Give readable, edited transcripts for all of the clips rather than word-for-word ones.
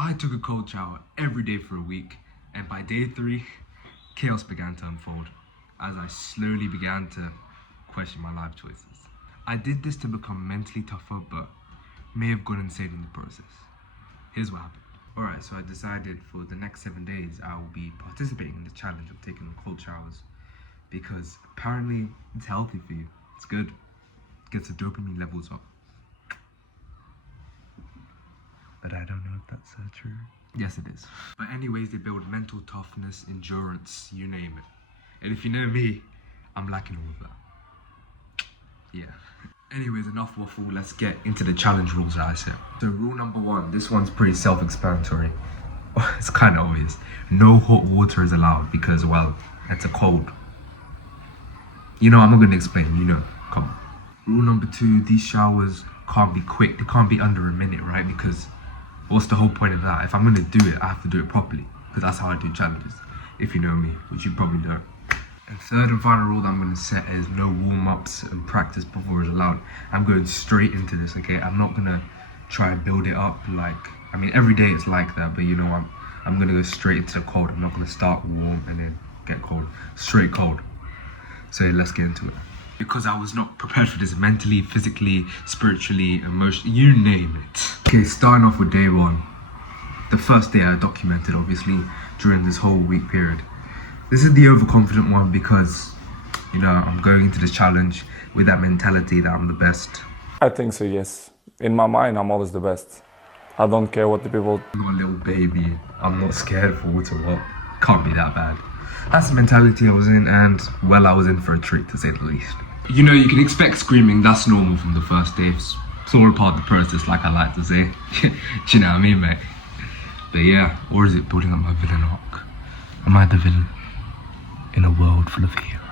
I took a cold shower every day for a week, and by day 3, chaos began to unfold as I slowly began to question my life choices. I did this to become mentally tougher, but may have gone insane in the process. Here's what happened. Alright, so I decided for the next 7 days I will be participating in the challenge of taking cold showers because apparently it's healthy for you. It's good. It gets the dopamine levels up. But I don't know if that's true. Yes, it is. But anyways, they build mental toughness, endurance, you name it. And if you know me, I'm lacking all of that. Yeah. Anyways, enough waffle, let's get into the challenge rules that I set. So rule number 1, this one's pretty self-explanatory. It's kind of obvious. No hot water is allowed because, well, it's a cold. You know, I'm not going to explain, you know, come on. Rule number 2, these showers can't be quick. They can't be under a minute, right? Because what's the whole point of that? If I'm going to do it, I have to do it properly. Because that's how I do challenges, if you know me, which you probably don't. And third and final rule that I'm going to set is no warm-ups and practice before is allowed. I'm going straight into this, okay? I'm not going to try and build it up like... I mean, every day it's like that, but you know, I'm going to go straight into the cold. I'm not going to start warm and then get cold. Straight cold. So let's get into it. Because I was not prepared for this mentally, physically, spiritually, emotionally, you name it. Okay, starting off with day 1. The first day I documented, obviously, during this whole week period. This is the overconfident one because, you know, I'm going into this challenge with that mentality that I'm the best. I think so, yes. In my mind, I'm always the best. I don't care what the people... I'm not a little baby. I'm not scared for water. What? Can't be that bad. That's the mentality I was in, and, well, I was in for a treat, to say the least. You know, you can expect screaming. That's normal from the first day. It's all a part of the process, like I like to say. Do you know what I mean, mate? But yeah, or is it building up my villain arc? Am I the villain in a world full of heroes?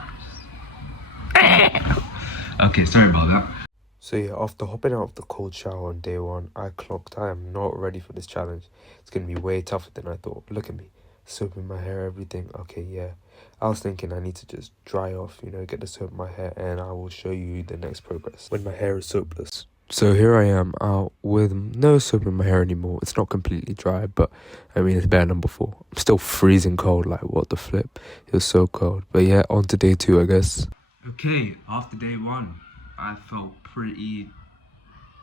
Okay, sorry about that. So yeah, after hopping out of the cold shower on day 1, I clocked I am not ready for this challenge. It's going to be way tougher than I thought. Look at me, soap in my hair, everything. Okay, yeah. I was thinking I need to just dry off, you know, get the soap in my hair, and I will show you the next progress when my hair is soapless. So here I am out with no soap in my hair anymore. It's not completely dry, but I mean, it's better than before. I'm still freezing cold, like what the flip. It was so cold. But yeah, on to day 2, I guess. Okay, after day 1, I felt pretty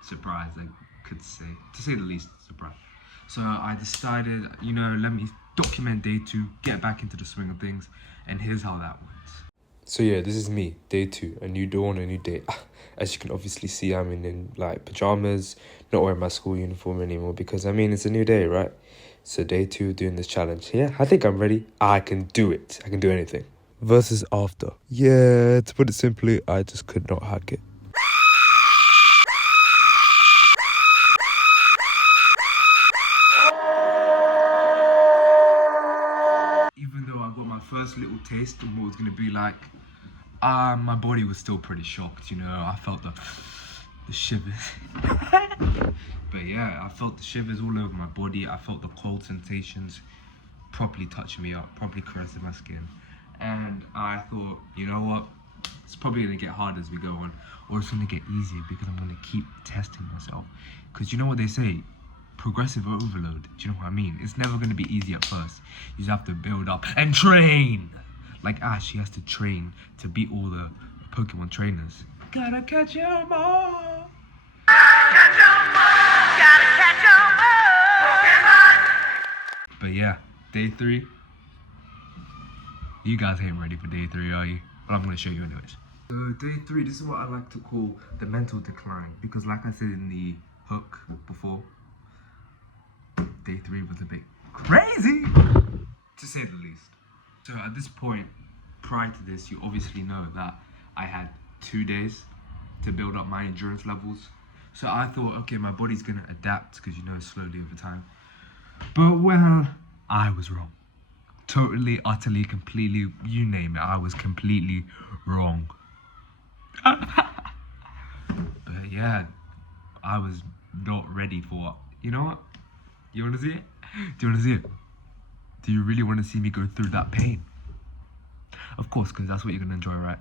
surprised, I could say. To say the least, surprised. So I decided, you know, let me document day 2, get back into the swing of things, and here's how that went. So yeah, this is me, day 2, a new dawn, a new day. As you can obviously see, I'm in like pajamas, not wearing my school uniform anymore because, I mean, it's a new day, right? So day 2, doing this challenge. Yeah, I think I'm ready. I can do it. I can do anything. Versus after. Yeah, to put it simply, I just could not hack it. Even though I got my first little taste of what it was going to be like, my body was still pretty shocked, you know. I felt the shivers. But yeah, I felt the shivers all over my body. I felt the cold sensations properly touching me up, properly caressing my skin. And I thought, you know what? It's probably going to get harder as we go on, or it's going to get easier because I'm going to keep testing myself. Because you know what they say? Progressive overload. Do you know what I mean? It's never going to be easy at first. You just have to build up and train. Like Ash, he has to train to beat all the Pokemon trainers. Gotta catch 'em all. Catch 'em all. Gotta catch 'em all. Pokemon. But yeah, day 3. You guys ain't ready for day 3, are you? But I'm gonna show you anyways. So day 3, this is what I like to call the mental decline. Because like I said in the hook before, day 3 was a bit crazy, to say the least. So at this point, prior to this, you obviously know that I had 2 days to build up my endurance levels. So I thought, okay, my body's gonna adapt because you know slowly over time. But well, I was wrong. Totally, utterly, completely, you name it, I was completely wrong. But yeah, I was not ready for, you know what? You wanna see it? Do you wanna see it? Do you really want to see me go through that pain? Of course, because that's what you're gonna enjoy, right?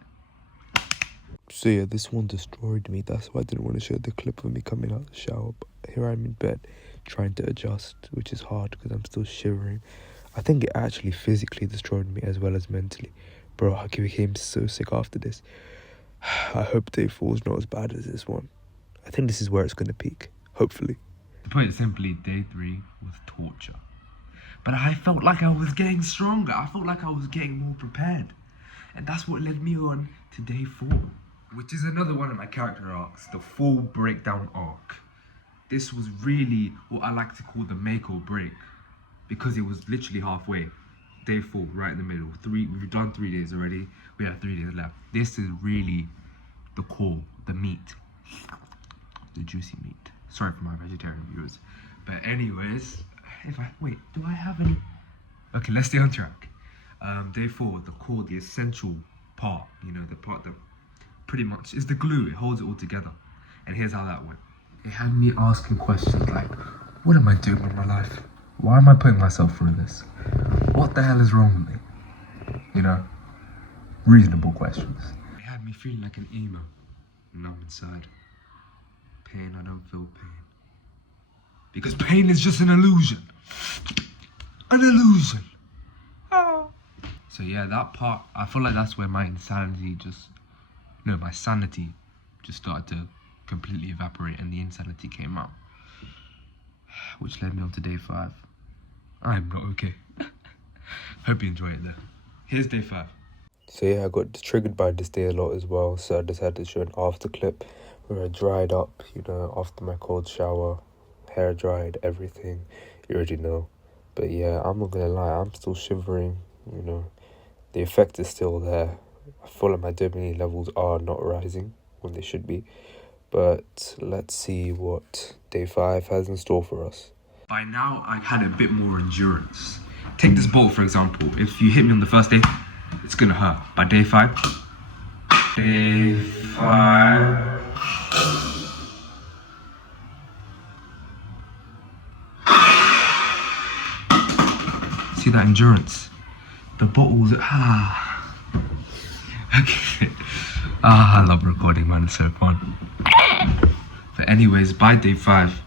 So yeah, this one destroyed me. That's why I didn't want to show the clip of me coming out of the shower. But here I'm in bed trying to adjust, which is hard because I'm still shivering. I think it actually physically destroyed me as well as mentally. Bro, I became so sick after this. I hope day 4 is not as bad as this one. I think this is where it's going to peak, hopefully. To put it simply, day 3 was torture. But I felt like I was getting stronger. I felt like I was getting more prepared. And that's what led me on to day 4, which is another one of my character arcs, the full breakdown arc. This was really what I like to call the make or break, because it was literally halfway. Day 4, right in the middle. We've done 3 days already. We have 3 days left. This is really the core, the meat, the juicy meat. Sorry for my vegetarian viewers. But anyways, do I have any? Okay, let's stay on track. Day 4, the core, the essential part, the part that pretty much is the glue. It holds it all together. And here's how that went. It had me asking questions like, what am I doing with my life? Why am I putting myself through this? What the hell is wrong with me? Reasonable questions. It had me feeling like an emo, numb inside. Pain, I don't feel pain. Because pain is just an illusion. An illusion. So yeah, that part, I feel like that's where my sanity just started to completely evaporate and the insanity came out. Which led me on to day 5. I'm not okay. Hope you enjoy it though. Here's day 5. So yeah, I got triggered by this day a lot as well, so I decided to show an after clip where I dried up, after my cold shower, hair dried, everything, you already know. But yeah, I'm not gonna lie, I'm still shivering, the effect is still there. I feel like my dopamine levels are not rising when they should be. But let's see what day 5 has in store for us. By now, I had a bit more endurance. Take this bolt, for example. If you hit me on the first day, it's gonna hurt. By day 5, see that endurance? The bottles, Okay. I love recording, man, it's so fun. But anyways, by day 5,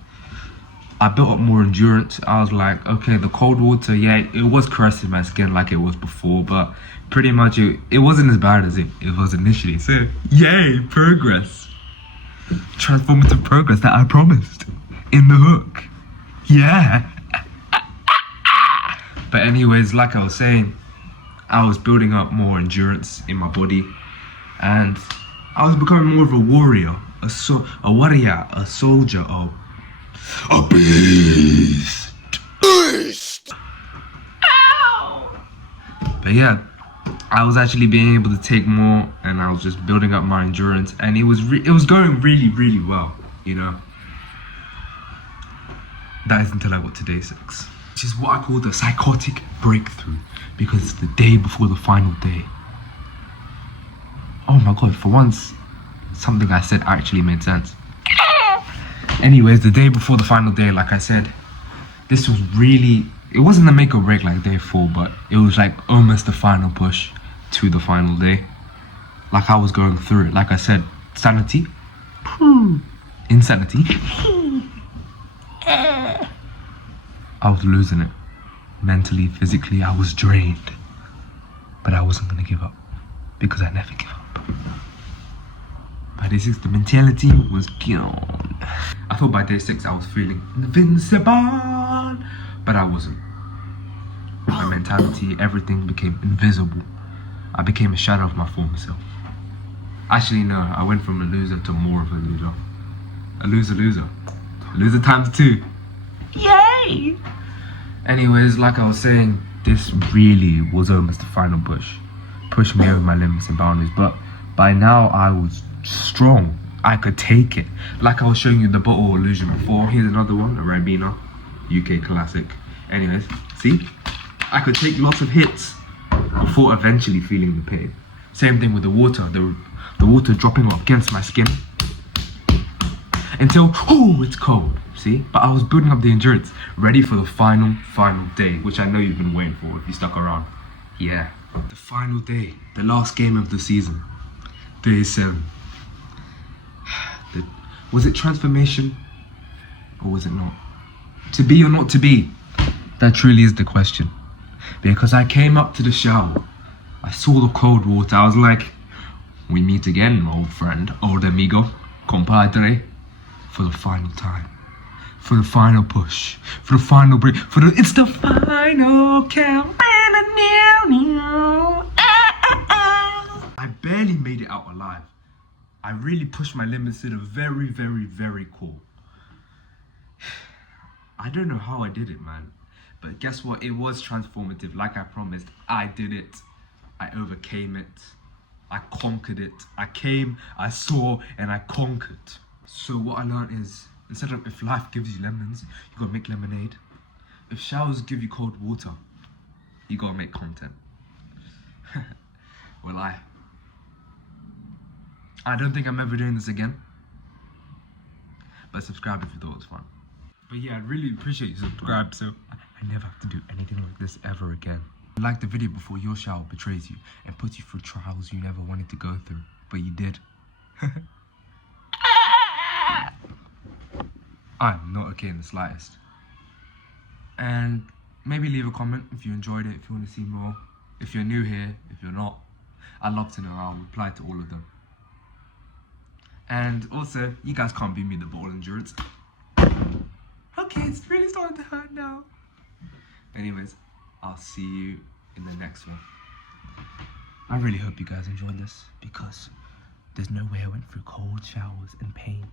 I built up more endurance. I was like, okay, the cold water, yeah, it was caressing my skin like it was before, but pretty much it wasn't as bad as it was initially. So, yay, progress. Transformative progress that I promised in the hook. Yeah. But anyways, like I was saying, I was building up more endurance in my body, and I was becoming more of a warrior, a soldier, a beast. Ow! But yeah, I was actually being able to take more, and I was just building up my endurance, and it was going really, really well, That is until I got to day 6, which is what I call the psychotic breakthrough, because it's the day before the final day. Oh my god, for once, something I said actually made sense. Anyways, the day before the final day, like I said, this was really, it wasn't a make or break like day 4, but it was like almost the final push to the final day. Like I was going through it. Like I said, sanity, insanity. I was losing it. Mentally, physically, I was drained. But I wasn't gonna give up, because I never give up. By day 6, the mentality was gone. I thought by day 6 I was feeling invincible, but I wasn't. My mentality, everything became invisible. I became a shadow of my former self. Actually, no, I went from a loser to more of a loser. A loser. A loser times 2. Yay! Anyways, like I was saying, this really was almost the final push. Pushed me over my limits and boundaries, but by now I was strong. I could take it. Like I was showing you the bottle illusion before. Here's another one, a Ribena, UK classic. Anyways, see? I could take lots of hits before eventually feeling the pain. Same thing with the water. The water dropping against my skin until, it's cold. See? But I was building up the endurance, ready for the final day, which I know you've been waiting for if you stuck around. Yeah. The final day, the last game of the season. Day 7. Was it transformation? Or was it not? To be or not to be? That truly is the question. Because I came up to the shower, I saw the cold water, I was like, we meet again, old friend, old amigo, compadre, for the final time. For the final push, for the final break, it's the final count. I barely made it out alive. I really pushed my limits to the very, very, very core. I don't know how I did it, man. But guess what? It was transformative, like I promised. I did it. I overcame it. I conquered it. I came, I saw, and I conquered. So what I learned is, instead of if life gives you lemons, you gotta make lemonade. If showers give you cold water, you gotta make content. Well, I don't think I'm ever doing this again. But subscribe if you thought it was fun. But yeah, I'd really appreciate you subscribe so I never have to do anything like this ever again. Like the video before your shower betrays you and puts you through trials you never wanted to go through, but you did. I'm not okay in the slightest. And maybe leave a comment if you enjoyed it, if you want to see more. If you're new here, if you're not, I'd love to know. I'll reply to all of them. And also, you guys can't beat me the ball endurance. Okay, it's really starting to hurt now. Anyways, I'll see you in the next one. I really hope you guys enjoyed this because there's no way I went through cold showers and pain